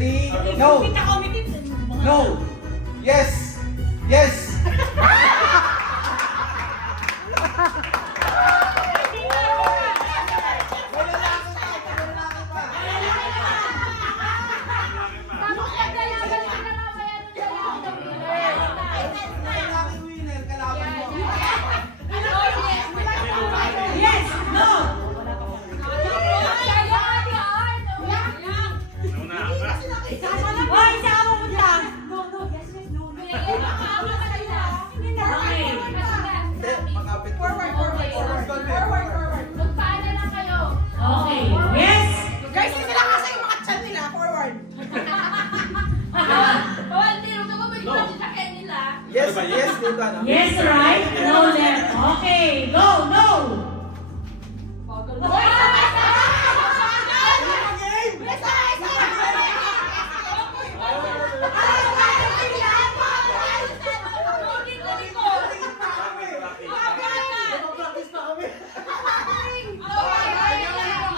Ready? No. No. Yes. Yes. Yes, yes, dito ano? Yes, right? No, left. Okay, go, no!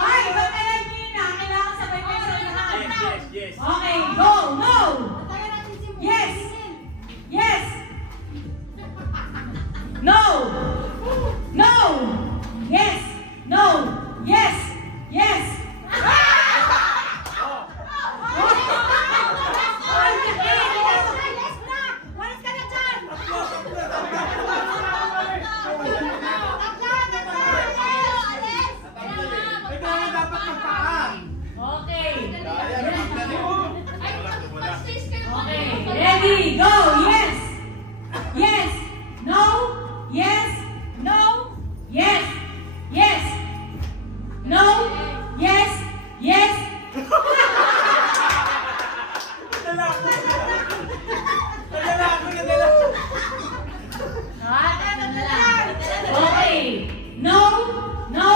Ay, ba't kaya hindi na? Kailangan sabay kayo sa lahat. Yes. Okay, go, no! Yes! Yes! No! No! Yes! No! Yes! Yes! Ready, go! Yes! Yes! No! Yes! No! Yes! Yes! No! Yes! Yes! Okay! No! No!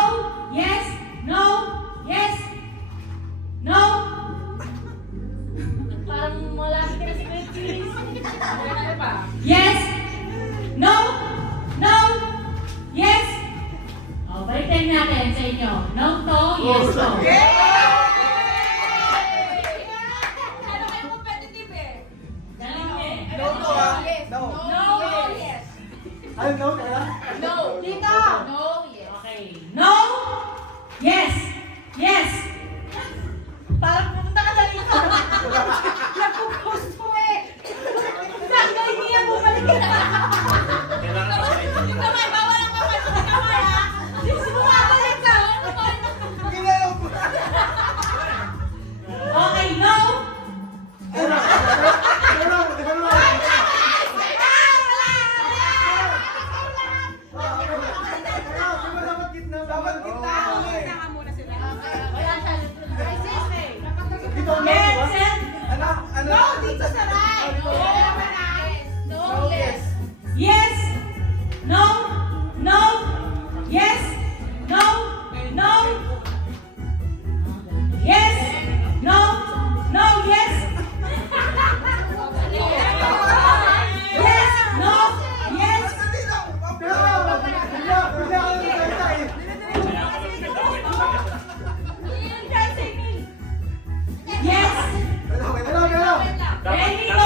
Yes! No! Yes! No! Parang malapit ka na si Chris. Yes! No! No! Yes! O, balikan natin sa inyo. No to, yes to. Ano kayo competitive eh? Galing eh. No to ah. No. No, yes. Ano no kaya? No. Dito. No, yes. Okay. No! Yes! Yes! Parang pumunta ka sa dito. Nagpo-post mo eh. Dahil hindi yan bumalik na. Kamay, bawal ang kamay. Kamay ha. Bumabalik ka. Ginalaw ko. Okay, no! Dapat gitna. Dapat gitna. Wala siya. Dito no. Get set! Ano? Ano? No, dito sa right. No, yes. Yes! No! No! Yes! No! No! Yes! No! No! Yes! Yes! No! Yes! Yes! Ready, go!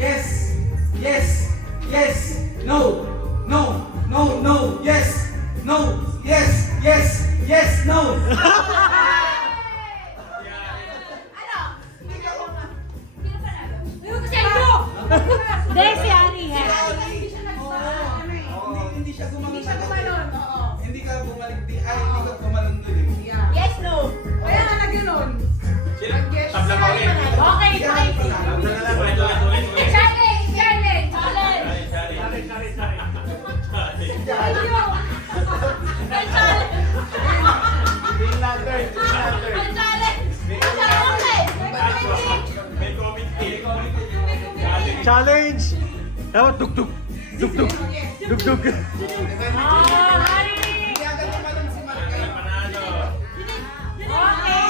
Yes. Yes. Yes. No. No. No. No. Yes. No. Yes. Yes. Yes. No. Ano? Hindi ka ako. Sino panalo? Ayun, kasi ito! Hindi, si Ari. Hindi siya nagsa- Hindi siya gumanon. Hindi siya gumanon, oo. Hindi ka bumalik. Hindi ka gumanon doon eh. Yes, no. Kaya nga nag-ganon. Tabla pa ulit. Okay, Hindi ka five. panalo. Ulit. Challenge! Challenge! Challenge! Ayun! May challenge! May challenge! May challenge! May committee. Challenge! Dapat dugdug. Dugdug. Dugdug. Ah, Ari. Hindi agad gumanon si Markel. Panalo. Okay.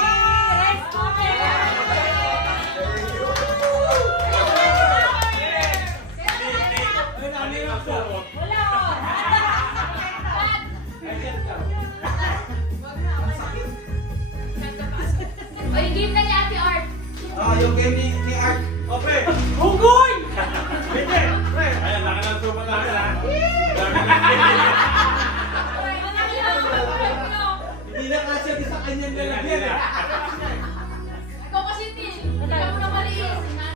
Rest okay. Wala. Oy, game na ni Ate Art. Yung game ni Art. Okay. Hugoy! Ayan, laki ng sopa natin ha. Hindi na kasi sa kanya nilagyan eh. Ikaw kasi, Tin. Ikaw na